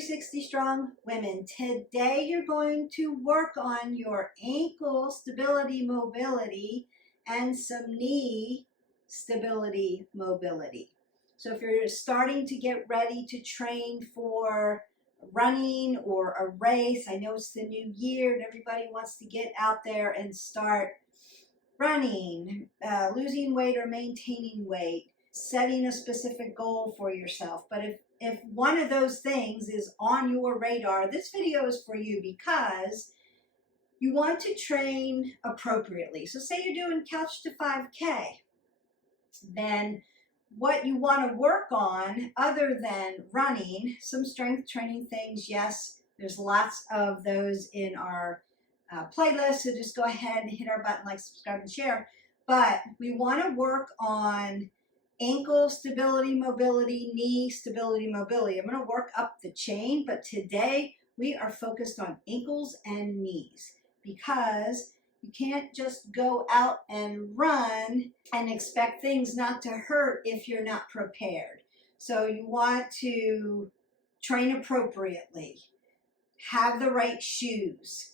360 Strong Women. Today you're going to work on your ankle stability mobility and some knee stability mobility. So if you're starting to get ready to train for running or a race, I know it's the new year and everybody wants to get out there and start running, losing weight or maintaining weight, setting a specific goal for yourself. But if one of those things is on your radar, this video is for you because you want to train appropriately. So say you're doing couch to 5K, then what you want to work on other than running, some strength training things, yes, there's lots of those in our playlist, so just go ahead and hit our button, like, subscribe, and share. But we want to work on ankle stability, mobility, knee stability, mobility. I'm going to work up the chain, but today we are focused on ankles and knees because you can't just go out and run and expect things not to hurt if you're not prepared. So you want to train appropriately, have the right shoes.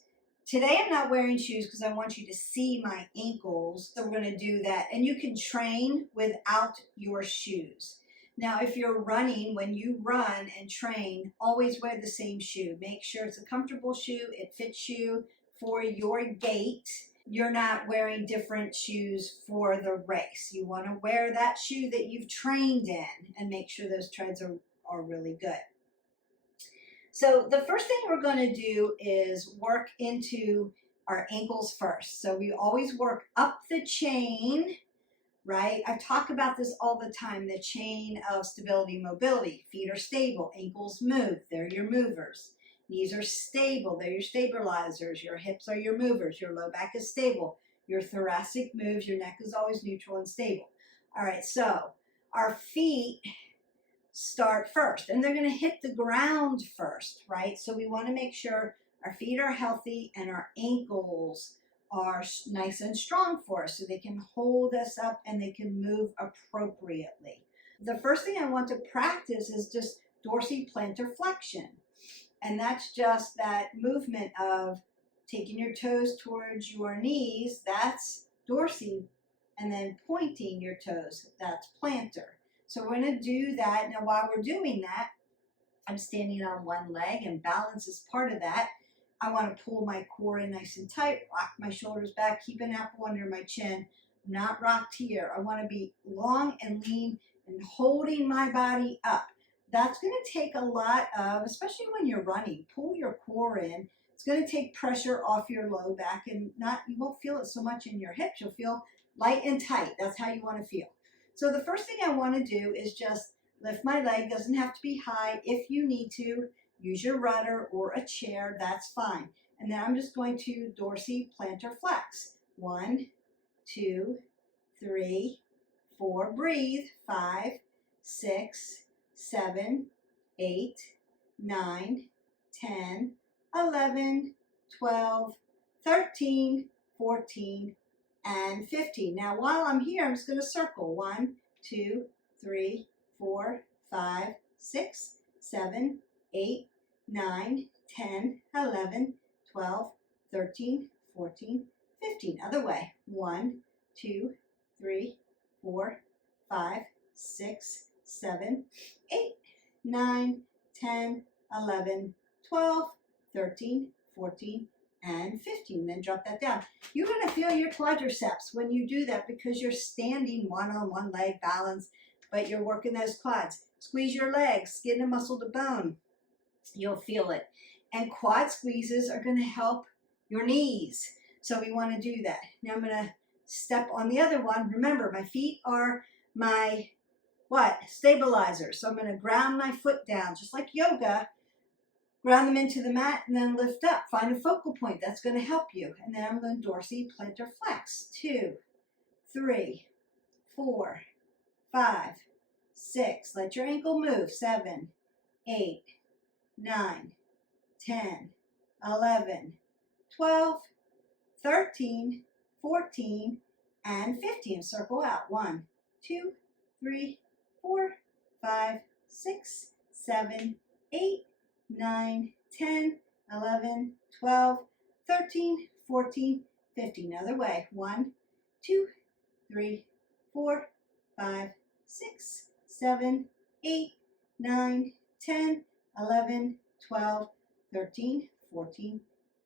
Today I'm not wearing shoes because I want you to see my ankles, so we're going to do that. And you can train without your shoes. Now if you're running, when you run and train, always wear the same shoe. Make sure it's a comfortable shoe, it fits you for your gait. You're not wearing different shoes for the race. You want to wear that shoe that you've trained in and make sure those treads are really good. So the first thing we're going to do is work into our ankles first. So we always work up the chain, right? I talk about this all the time, the chain of stability, mobility. Feet are stable, ankles move, they're your movers. Knees are stable, they're your stabilizers. Your hips are your movers. Your low back is stable. Your thoracic moves, your neck is always neutral and stable. All right, so our feet start first and they're going to hit the ground first, right? So we want to make sure our feet are healthy and our ankles are nice and strong for us so they can hold us up and they can move appropriately. The first thing I want to practice is just Dorsi plantar flexion. And that's just that movement of taking your toes towards your knees, that's Dorsi, and then pointing your toes, that's plantar. So we're going to do that. Now while we're doing that, I'm standing on one leg and balance is part of that. I want to pull my core in nice and tight, rock my shoulders back, keep an apple under my chin, not rocked here. I want to be long and lean and holding my body up. That's going to take a lot of, especially when you're running, pull your core in. It's going to take pressure off your low back and you won't feel it so much in your hips. You'll feel light and tight. That's how you want to feel. So the first thing I want to do is just lift my leg. Doesn't have to be high. If you need to, use your rudder or a chair. That's fine. And then I'm just going to Dorsi plantar flex. 1, 2, 3, 4. Breathe. 5, 6, 7, 8, 9, 10, 11, 12, 13, 14, and 15. Now while I'm here, I'm just going to circle. 1, 2, 3, 4, 5, 6, 7, 8, 9, 10, 11, 12, 13, 14, 15. Other way. 1, 2, 3, 4, 5, 6, 7, 8, 9, 10, 11, 12, 13, 14, and 15. Then drop that down. You're going to feel your quadriceps when you do that because you're standing one on one leg balance, but you're working those quads. Squeeze your legs, skin to muscle to bone. You'll feel it. And quad squeezes are going to help your knees. So we want to do that. Now I'm going to step on the other one. Remember, my feet are my stabilizer. So I'm going to ground my foot down, just like yoga. Ground them into the mat and then lift up. Find a focal point. That's going to help you. And then I'm going to Dorsi plantar flex. 2, 3, 4, 5, 6. Let your ankle move. 7, 8, 9, 10, 11, 12, 13, 14, and 15. Circle out. 1, 2, 3, 4, 5, 6, 7, 8, 9, 10, 11, 12, 13, 14, 15. Another way. 1, 2, 3, 4, 5, 6, 7, 8, 9, 10, 11, 12, 13, 14,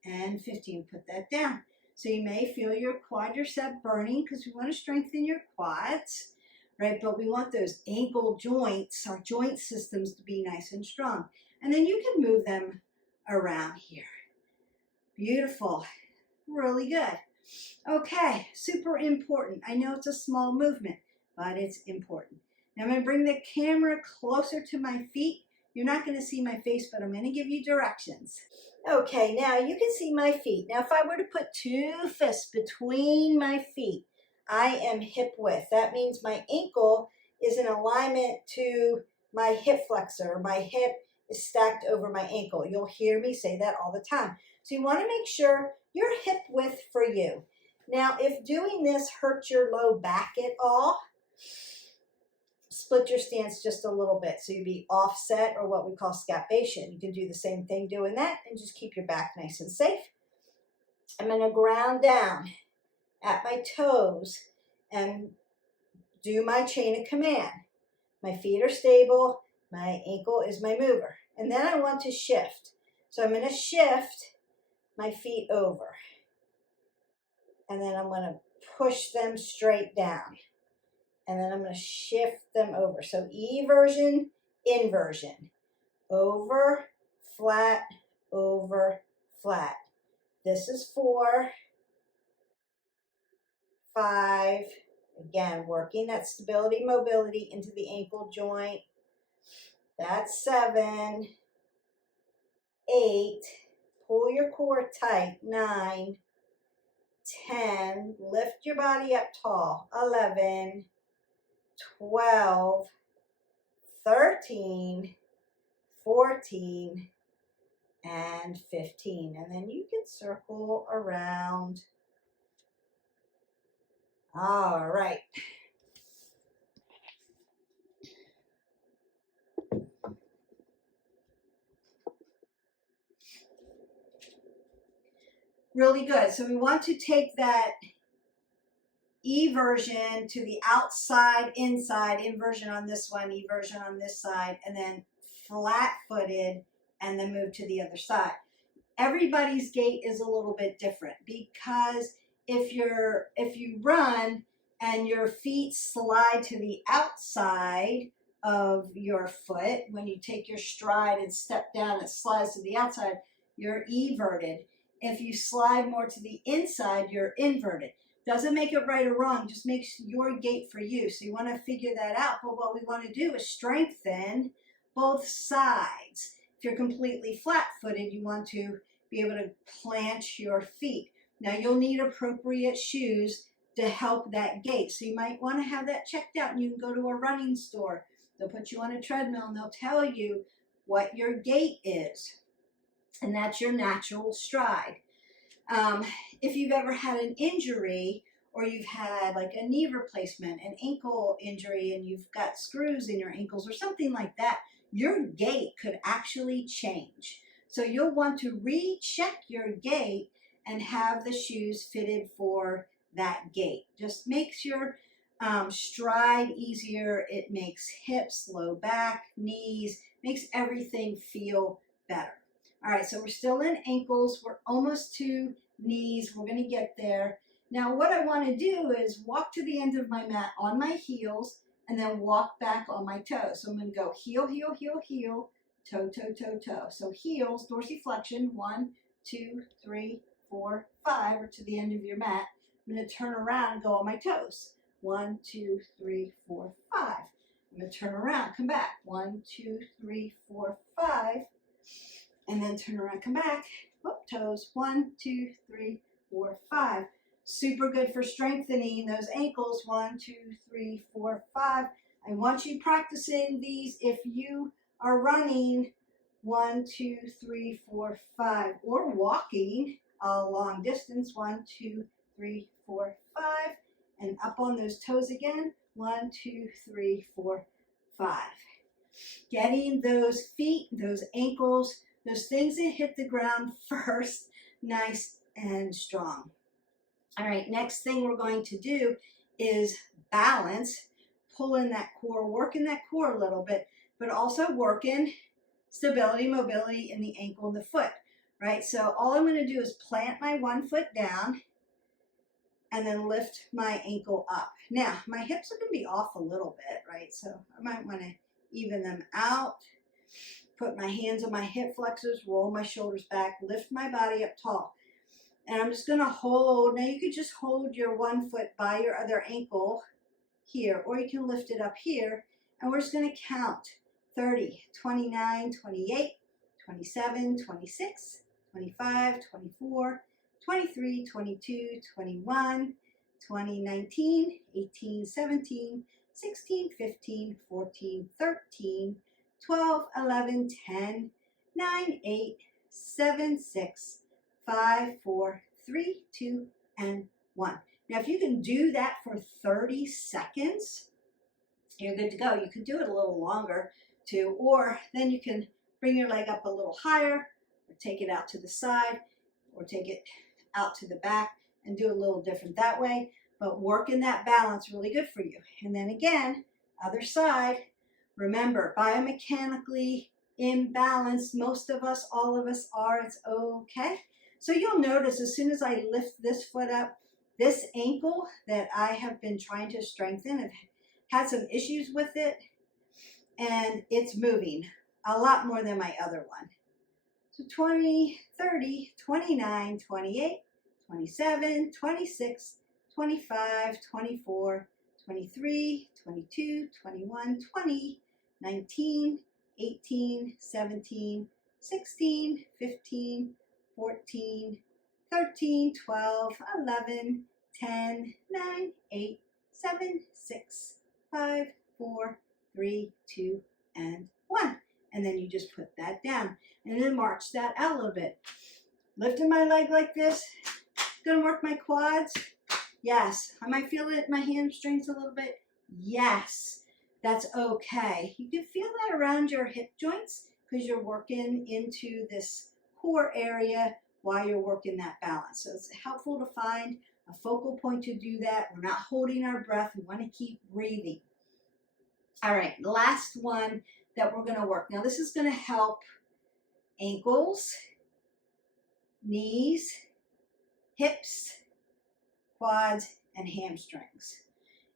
and 15. Put that down. So you may feel your quadricep burning because we want to strengthen your quads, right? But we want those ankle joints, our joint systems, to be nice and strong. And then you can move them around here. Beautiful. Really good. Okay, super important. I know it's a small movement, but it's important. Now I'm going to bring the camera closer to my feet. You're not going to see my face, but I'm going to give you directions. Okay, now you can see my feet. Now if I were to put 2 fists between my feet, I am hip width. That means my ankle is in alignment to my hip flexor. My hip is stacked over my ankle. You'll hear me say that all the time. So you want to make sure you're hip width for you. Now, if doing this hurts your low back at all, split your stance just a little bit. So you'd be offset, or what we call scapation. You can do the same thing doing that and just keep your back nice and safe. I'm going to ground down at my toes and do my chain of command. My feet are stable. My ankle is my mover. And then I want to shift. So I'm going to shift my feet over. And then I'm going to push them straight down. And then I'm going to shift them over. So eversion, inversion. Over, flat, over, flat. This is 4, 5. Again, working that stability, mobility into the ankle joint. That's 7, 8. Pull your core tight. 9, 10. Lift your body up tall. 11, 12, 13, 14, and 15. And then you can circle around. All right. Really good. So we want to take that eversion to the outside, inside, inversion on this one, eversion on this side, and then flat-footed, and then move to the other side. Everybody's gait is a little bit different, because if you run and your feet slide to the outside of your foot, when you take your stride and step down, it slides to the outside, you're everted. If you slide more to the inside, you're inverted. Doesn't make it right or wrong, just makes your gait for you. So you want to figure that out. But what we want to do is strengthen both sides. If you're completely flat-footed, you want to be able to plant your feet. Now you'll need appropriate shoes to help that gait. So you might want to have that checked out, and you can go to a running store. They'll put you on a treadmill and they'll tell you what your gait is. And that's your natural stride. If you've ever had an injury, or you've had like a knee replacement, an ankle injury, and you've got screws in your ankles or something like that, your gait could actually change. So you'll want to recheck your gait and have the shoes fitted for that gait. Just makes your stride easier. It makes hips, low back, knees, makes everything feel better. All right, so we're still in ankles. We're almost to knees. We're going to get there. Now what I want to do is walk to the end of my mat on my heels and then walk back on my toes. So I'm going to go heel, heel, heel, heel, toe, toe, toe, toe. So heels, dorsiflexion, 1, 2, 3, 4, 5, or to the end of your mat. I'm going to turn around and go on my toes. 1, 2, 3, 4, 5. I'm going to turn around, come back. 1, 2, 3, 4, 5. And then turn around, come back. Whoop, toes. 1, 2, 3, 4, 5. Super good for strengthening those ankles. 1, 2, 3, 4, 5. I want you practicing these if you are running 1, 2, 3, 4, 5, or walking a long distance. 1, 2, 3, 4, 5, and up on those toes again. 1, 2, 3, 4, 5. Getting those feet, those ankles, Those things that hit the ground first, nice and strong. All right, next thing we're going to do is balance, pull in that core, work in that core a little bit, but also work in stability, mobility in the ankle and the foot, right? So all I'm going to do is plant my one foot down and then lift my ankle up. Now, my hips are going to be off a little bit, right? So I might want to even them out, put my hands on my hip flexors, roll my shoulders back, lift my body up tall. And I'm just going to hold. Now you could just hold your one foot by your other ankle here, or you can lift it up here. And we're just going to count 30, 29, 28, 27, 26, 25, 24, 23, 22, 21, 20, 19, 18, 17, 16, 15, 14, 13, 12, 11, 10, 9, 8, 7, 6, 5, 4, 3, 2, and 1. Now, if you can do that for 30 seconds, you're good to go. You can do it a little longer too, or then you can bring your leg up a little higher, or take it out to the side, or take it out to the back and do a little different that way. But working that balance really good for you. And then again, other side, remember, biomechanically imbalanced, most of us, all of us are, it's okay. So you'll notice as soon as I lift this foot up, this ankle that I have been trying to strengthen, I've had some issues with it, and it's moving a lot more than my other one. So 20, 30, 29, 28, 27, 26, 25, 24, 23, 22, 21, 20, 19, 18, 17, 16, 15, 14, 13, 12, 11, 10, 9, 8, 7, 6, 5, 4, 3, 2, and 1. And then you just put that down. And then march that out a little bit. Lifting my leg like this. Gonna work my quads. Yes. I might feel it in my hamstrings a little bit. Yes. That's okay. You can feel that around your hip joints because you're working into this core area while you're working that balance. So it's helpful to find a focal point to do that. We're not holding our breath. We want to keep breathing. All right, last one that we're going to work. Now this is going to help ankles, knees, hips, quads, and hamstrings.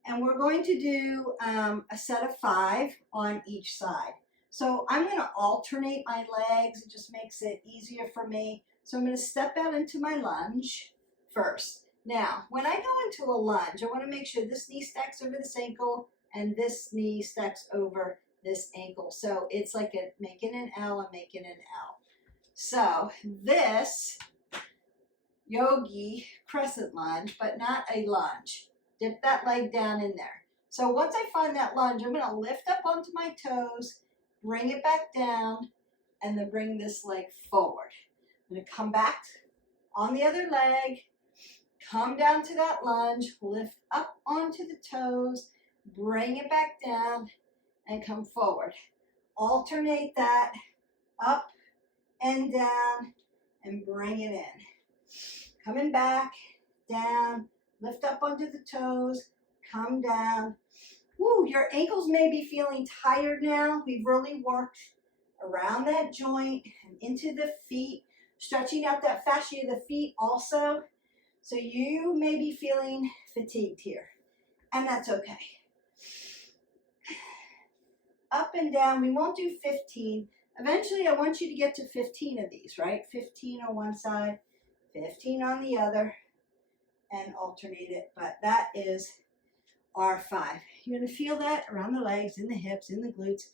And we're going to do a set of 5 on each side. So I'm going to alternate my legs. It just makes it easier for me. So I'm going to step out into my lunge first. Now, when I go into a lunge, I want to make sure this knee stacks over this ankle and this knee stacks over this ankle. So it's like making an L and making an L. So this yogi crescent lunge, but not a lunge. Dip that leg down in there. So once I find that lunge, I'm going to lift up onto my toes, bring it back down, and then bring this leg forward. I'm going to come back on the other leg, come down to that lunge, lift up onto the toes, bring it back down, and come forward. Alternate that up and down, and bring it in. Coming back, down, lift up onto the toes, come down. Woo, your ankles may be feeling tired now. We've really worked around that joint and into the feet, stretching out that fascia of the feet also. So you may be feeling fatigued here, and that's okay. Up and down, we won't do 15. Eventually, I want you to get to 15 of these, right? 15 on one side, 15 on the other, and alternate it. But that is our 5. You're going to feel that around the legs, in the hips, in the glutes.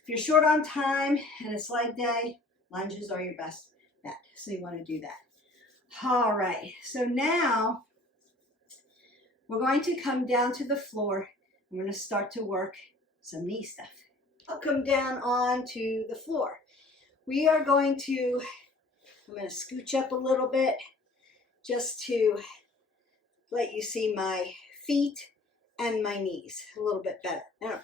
If you're short on time and it's leg day, lunges are your best bet. So you want to do that. All right. So now we're going to come down to the floor. I'm going to start to work some knee stuff. I'll come down onto the floor. We are going to, I'm going to scooch up a little bit just to let you see my feet and my knees a little bit better. Now,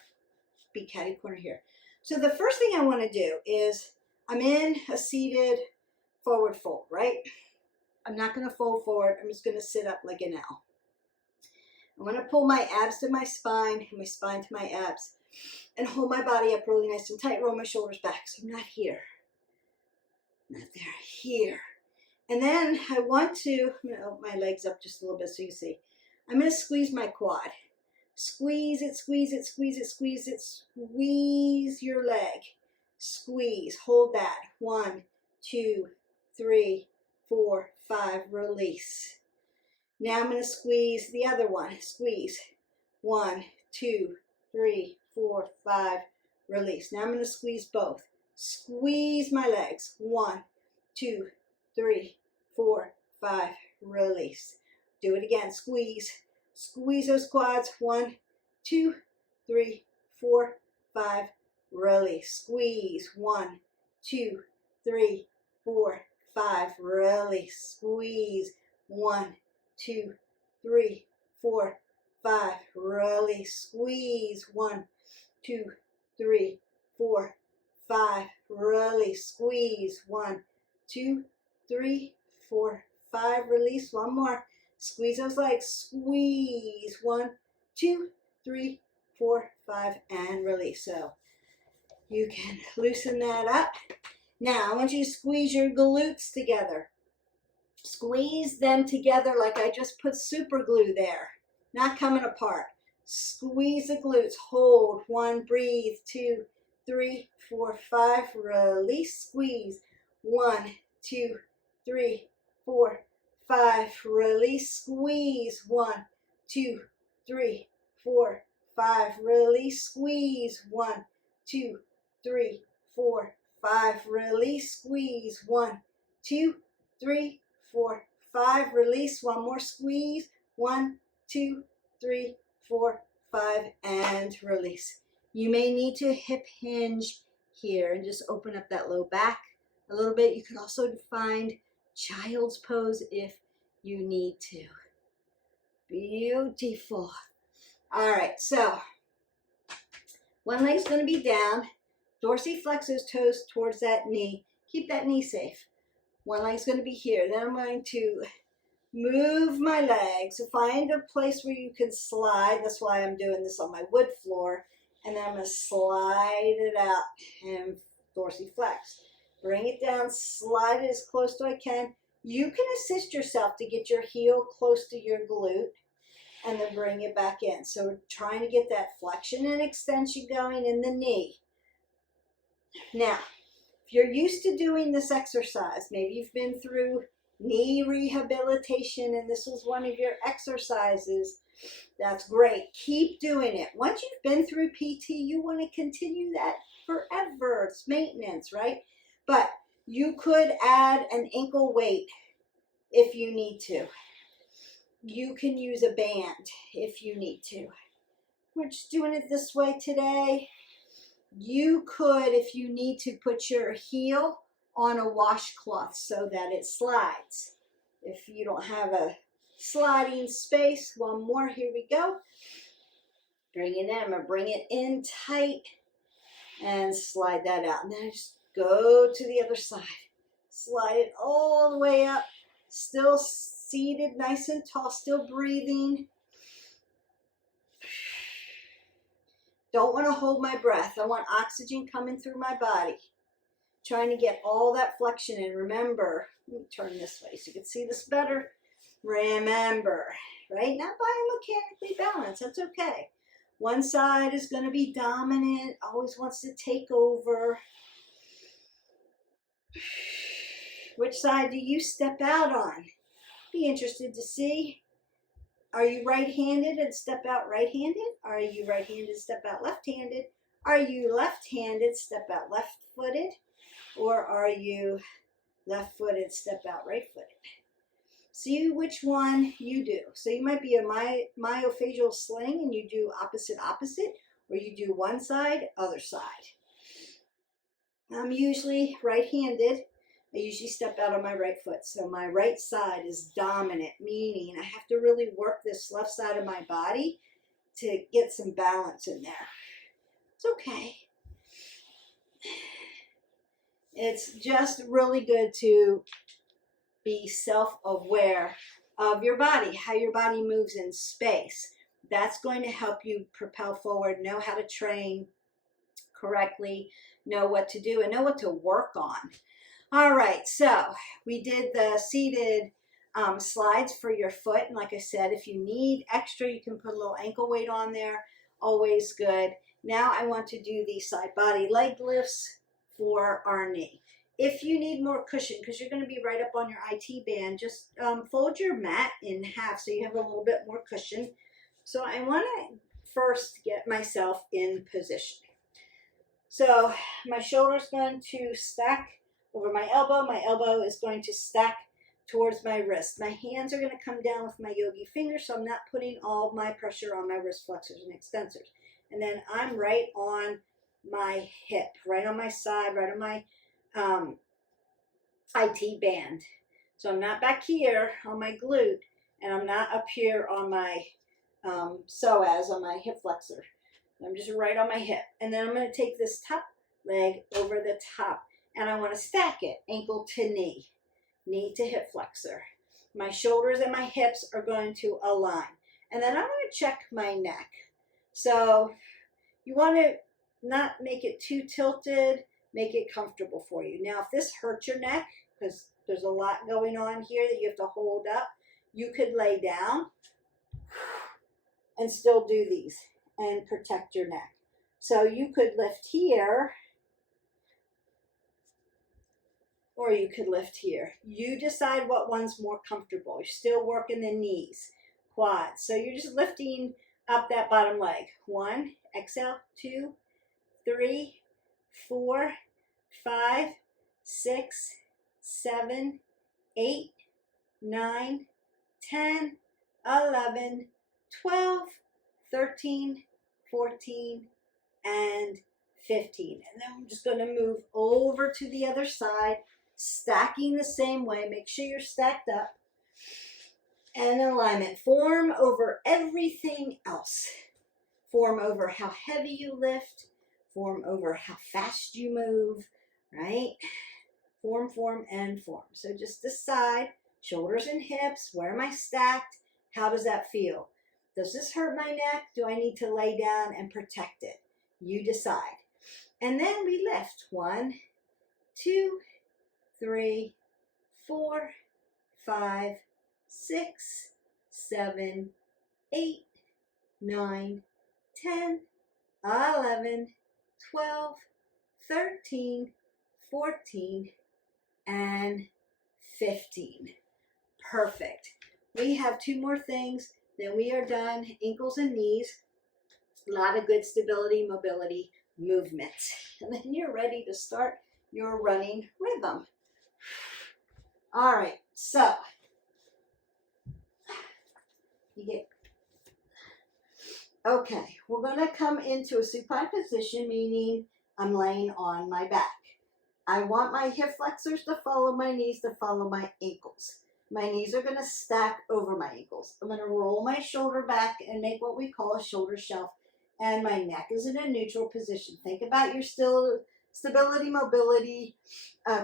be catty corner here. So the first thing I want to do is I'm in a seated forward fold, right? I'm not going to fold forward. I'm just going to sit up like an L. I'm going to pull my abs to my spine and my spine to my abs and hold my body up really nice and tight. Roll my shoulders back. So I'm not here. Not there. Here. And then I want to, I'm going to open my legs up just a little bit so you see. I'm going to squeeze my quad. Squeeze it, squeeze it, squeeze it, squeeze it. Squeeze your leg. Squeeze. Hold that. 1, 2, 3, 4, 5. Release. Now I'm going to squeeze the other one. Squeeze. 1, 2, 3, 4, 5. Release. Now I'm going to squeeze both. Squeeze my legs. 1, 2, 3, 4, 5. Release. Do it again. Squeeze. Squeeze those quads. 1, 2, 3, 4, 5. Release. Squeeze. 1, 2, 3, 4, 5. Release. Squeeze. 1, 2, 3, 4, 5. Release. Squeeze. 1, 2, 3, 4, 5. Release. Squeeze. 1, 2, 3, 4, 5. Release. One more. Squeeze those legs. Squeeze. 1, 2, 3, 4, 5, and release. So you can loosen that up. Now I want you to squeeze your glutes together. Squeeze them together like I just put super glue there. Not coming apart. Squeeze the glutes. Hold. 1, breathe. 2, 3, 4, 5. Release. Squeeze. 1, 2, 3, 4, 5. Release. Squeeze. 1, 2, 3, 4, 5. Release. Squeeze. 1, 2, 3, 4, 5. Release. Squeeze. 1, 2, 3, 4, 5. Release. One more squeeze. 1, 2, 3, 4, 5, and release. You may need to hip hinge here and just open up that low back a little bit. You could also find child's pose if you need to. Beautiful. All right, so one leg's going to be down. Dorsi flex those toes towards that knee. Keep that knee safe. One leg's going to be here. Then I'm going to move my legs. Find a place where you can slide. That's why I'm doing this on my wood floor. And then I'm going to slide it out and Dorsi flex. Bring it down, slide it as close to I can. You can assist yourself to get your heel close to your glute and then bring it back in. So we're trying to get that flexion and extension going in the knee. Now, if you're used to doing this exercise, maybe you've been through knee rehabilitation and this was one of your exercises, that's great. Keep doing it. Once you've been through PT, you want to continue that forever. It's maintenance, right? But you could add an ankle weight if you need to. You can use a band if you need to. We're just doing it this way today. You could, if you need to, put your heel on a washcloth so that it slides. If you don't have a sliding space, one more, here we go. Bring it in, I'm going to bring it in tight and slide that out. And then I just go to the other side. Slide it all the way up, still seated nice and tall, still breathing. Don't want to hold my breath. I want oxygen coming through my body. Trying to get all that flexion in. Remember, let me turn this way so you can see this better. Remember, right? Not biomechanically balanced. That's okay. One side is going to be dominant, always wants to take over. Which side do you step out on? Be interested to see. Are you right-handed and step out right-handed? Are you right-handed, step out left-handed? Are you left-handed, step out left-footed? Or are you left-footed, step out right-footed? See which one you do. So you might be a myofascial sling and you do opposite, or you do one side, other side. I'm usually right-handed. I usually step out on my right foot. So my right side is dominant, meaning I have to really work this left side of my body to get some balance in there. It's okay. It's just really good to be self-aware of your body, how your body moves in space. That's going to help you propel forward, know how to train correctly, know what to do, and know what to work on. All right, so we did the seated slides for your foot. And like I said, if you need extra, you can put a little ankle weight on there. Always good. Now I want to do the side body leg lifts for our knee. If you need more cushion, because you're going to be right up on your IT band, just fold your mat in half so you have a little bit more cushion. So I want to first get myself in position. So my shoulder is going to stack over my elbow. My elbow is going to stack towards my wrist. My hands are going to come down with my yogi fingers, so I'm not putting all my pressure on my wrist flexors and extensors. And then I'm right on my hip, right on my side, right on my IT band. So I'm not back here on my glute, and I'm not up here on my psoas, on my hip flexor. I'm just right on my hip. And then I'm going to take this top leg over the top, and I want to stack it, ankle to knee, knee to hip flexor. My shoulders and my hips are going to align. And then I'm going to check my neck. So you want to not make it too tilted, make it comfortable for you. Now, if this hurts your neck, because there's a lot going on here that you have to hold up, you could lay down and still do these and protect your neck. So you could lift here, or you could lift here. You decide what one's more comfortable. You're still working the knees, quads. So you're just lifting up that bottom leg. 1, exhale, 2, 3, 4, 5, 6, 7, 8, 9, 10, 11, 12, 13, 14, and 15. And then I'm just going to move over to the other side, stacking the same way. Make sure you're stacked up. And alignment. Form over everything else. Form over how heavy you lift. Form over how fast you move, right? Form, form, and form. So just decide, shoulders and hips, where am I stacked? How does that feel? Does this hurt my neck? Do I need to lay down and protect it? You decide. And then we lift. 1, 2, 3, 4, 5, 6, 7, 8, 9, 10, 11, 12, 13, 14, and 15. Perfect. We have 2 more things, then we are done. Ankles and knees. A lot of good stability, mobility, movement. And then you're ready to start your running rhythm. All right, so okay, we're going to come into a supine position, meaning I'm laying on my back. I want my hip flexors to follow my knees, to follow my ankles. My knees are going to stack over my ankles. I'm going to roll my shoulder back and make what we call a shoulder shelf, and my neck is in a neutral position. Think about your stability, mobility,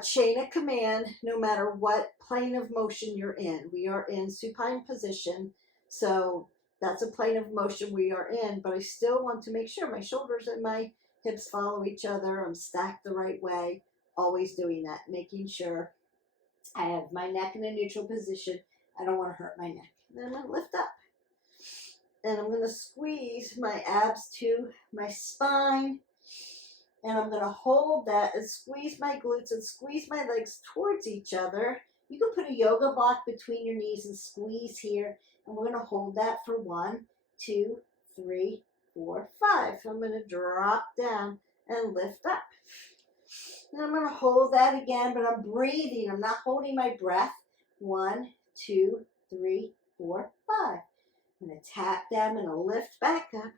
chain of command, no matter what plane of motion you're in. We are in supine position, so that's a plane of motion we are in, but I still want to make sure my shoulders and my hips follow each other. I'm stacked the right way, always doing that, making sure I have my neck in a neutral position. I don't want to hurt my neck. Then I'm going to lift up, and I'm going to squeeze my abs to my spine, and I'm going to hold that and squeeze my glutes and squeeze my legs towards each other. You can put a yoga block between your knees and squeeze here. And we're going to hold that for 1, 2, 3, 4, 5. So I'm going to drop down and lift up. And I'm going to hold that again, but I'm breathing. I'm not holding my breath. 1, 2, 3, 4, 5. I'm going to tap down and lift back up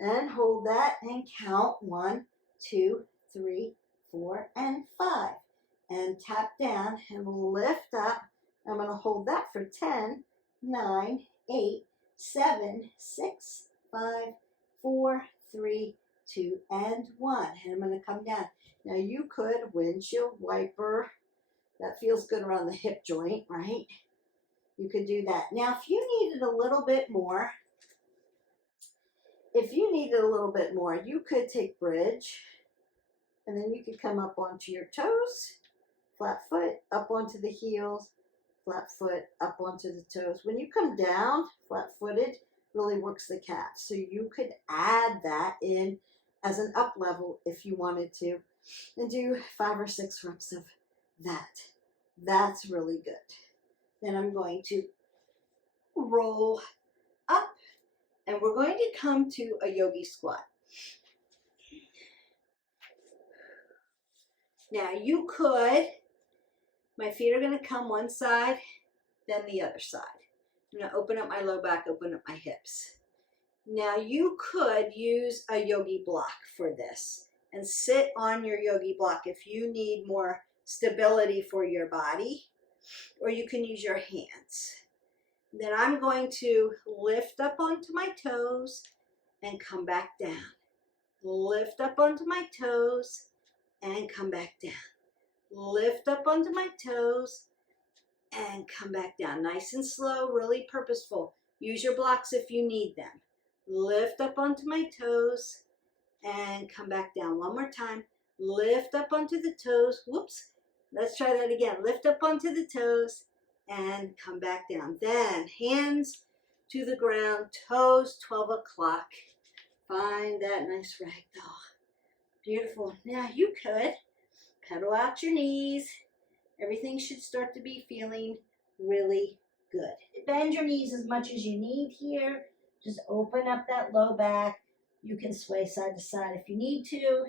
and hold that and count 1, 2, 3, 4, and 5. And tap down and lift up. I'm going to hold that for 10, 9, 8, 7, 6, 5, 4, 3, 2, and 1. And I'm going to come down. Now you could windshield wiper. That feels good around the hip joint, right? You could do that. Now, if you needed a little bit more, you could take bridge, and then you could come up onto your toes, flat foot, up onto the heels, flat foot, up onto the toes. When you come down, flat-footed, really works the calves. So you could add that in as an up level if you wanted to, and do 5 or 6 reps of that. That's really good. Then I'm going to roll up, and we're going to come to a yogi squat. Now you could, my feet are going to come one side, then the other side. I'm going to open up my low back, open up my hips. Now you could use a yogi block for this and sit on your yogi block if you need more stability for your body, or you can use your hands. Then I'm going to lift up onto my toes and come back down. Lift up onto my toes and come back down. Lift up onto my toes and come back down. Nice and slow, really purposeful. Use your blocks if you need them. Lift up onto my toes and come back down. One more time. Lift up onto the toes. Whoops. Let's try that again. Lift up onto the toes and come back down. Then hands to the ground, toes 12 o'clock. Find that nice ragdoll. Beautiful. Now you could pedal out your knees. Everything should start to be feeling really good. Bend your knees as much as you need here. Just open up that low back. You can sway side to side if you need to.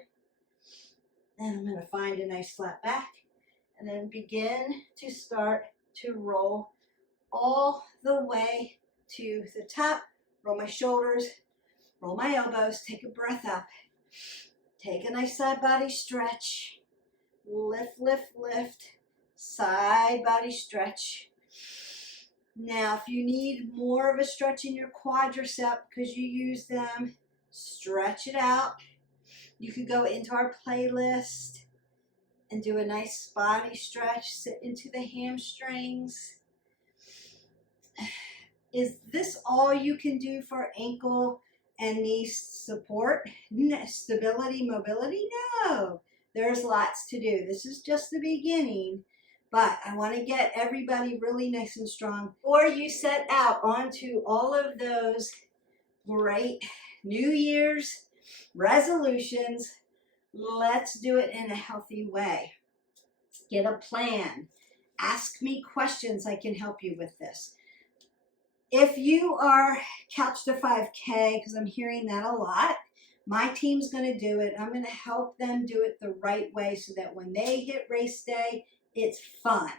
Then I'm going to find a nice flat back, and then begin to start to roll all the way to the top. Roll my shoulders, roll my elbows, take a breath up. Take a nice side body stretch. Lift, lift, lift. Side body stretch. Now, if you need more of a stretch in your quadricep because you use them, stretch it out. You could go into our playlist and do a nice body stretch. Sit into the hamstrings. Is this all you can do for ankle and knee support? Stability, mobility? No. There's lots to do. This is just the beginning, but I want to get everybody really nice and strong. Or you set out onto all of those great New Year's resolutions. Let's do it in a healthy way. Get a plan. Ask me questions. I can help you with this. If you are couch to 5K, because I'm hearing that a lot, my team's going to do it. I'm going to help them do it the right way so that when they hit race day, it's fun.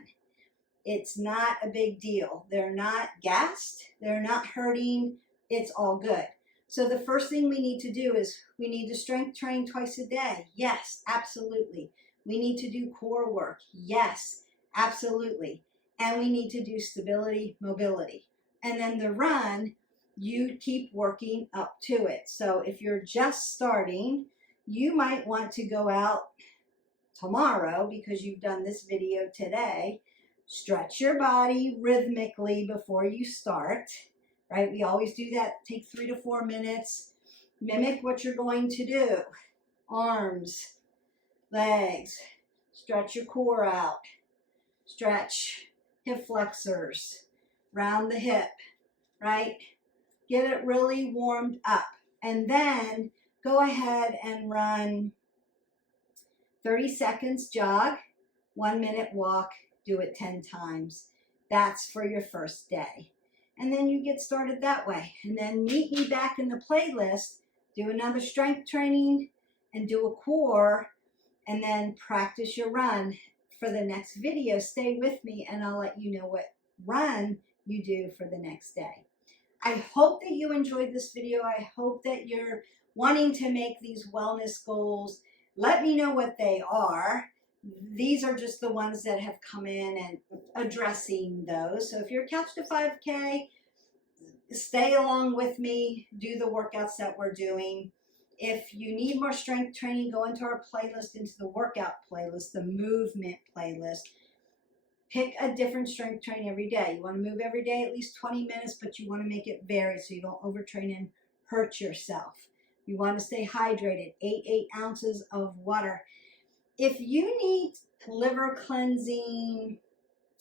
It's not a big deal. They're not gassed. They're not hurting. It's all good. So the first thing we need to do is we need to strength train twice a day. Yes, absolutely. We need to do core work. Yes, absolutely. And we need to do stability, mobility. And then the run, you keep working up to it. So if you're just starting, you might want to go out tomorrow because you've done this video today. Stretch your body rhythmically before you start, right? We always do that. Take 3 to 4 minutes. Mimic what you're going to do. Arms, legs, stretch your core out. Stretch hip flexors. Round the hip, right? Get it really warmed up. And then go ahead and run 30 seconds jog, 1 minute walk, do it 10 times. That's for your first day. And then you get started that way. And then meet me back in the playlist, do another strength training and do a core, and then practice your run for the next video. Stay with me and I'll let you know what run you do for the next day. I hope that you enjoyed this video. I hope that you're wanting to make these wellness goals. Let me know what they are. These are just the ones that have come in and addressing those. So if you're couch to 5K, stay along with me, do the workouts that we're doing. If you need more strength training, go into our playlist, into the workout playlist, the movement playlist. Pick a different strength training every day. You want to move every day at least 20 minutes, but you want to make it varied so you don't overtrain and hurt yourself. You want to stay hydrated, 8 ounces of water. If you need liver cleansing,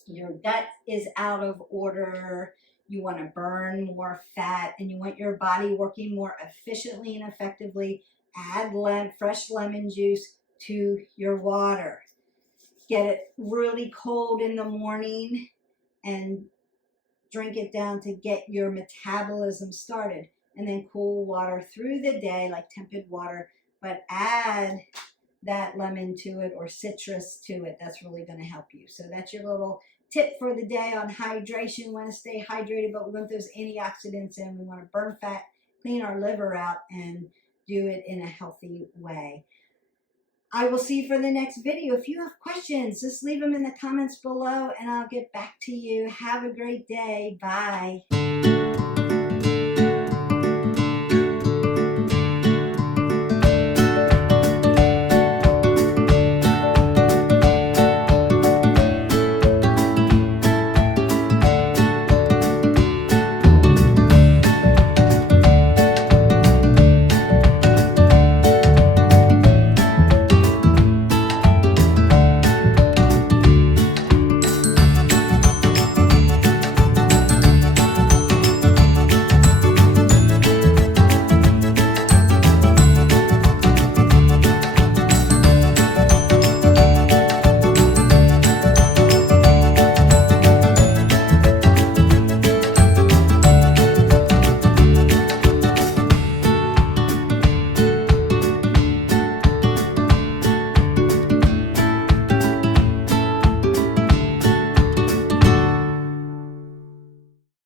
your gut is out of order, you want to burn more fat, and you want your body working more efficiently and effectively, add fresh lemon juice to your water. Get it really cold in the morning and drink it down to get your metabolism started. And then cool water through the day, like tepid water, but add that lemon to it or citrus to it. That's really going to help you. So that's your little tip for the day on hydration. We want to stay hydrated, but we want those antioxidants in. We want to burn fat, clean our liver out, and do it in a healthy way. I will see you for the next video. If you have questions, just leave them in the comments below and I'll get back to you. Have a great day. Bye.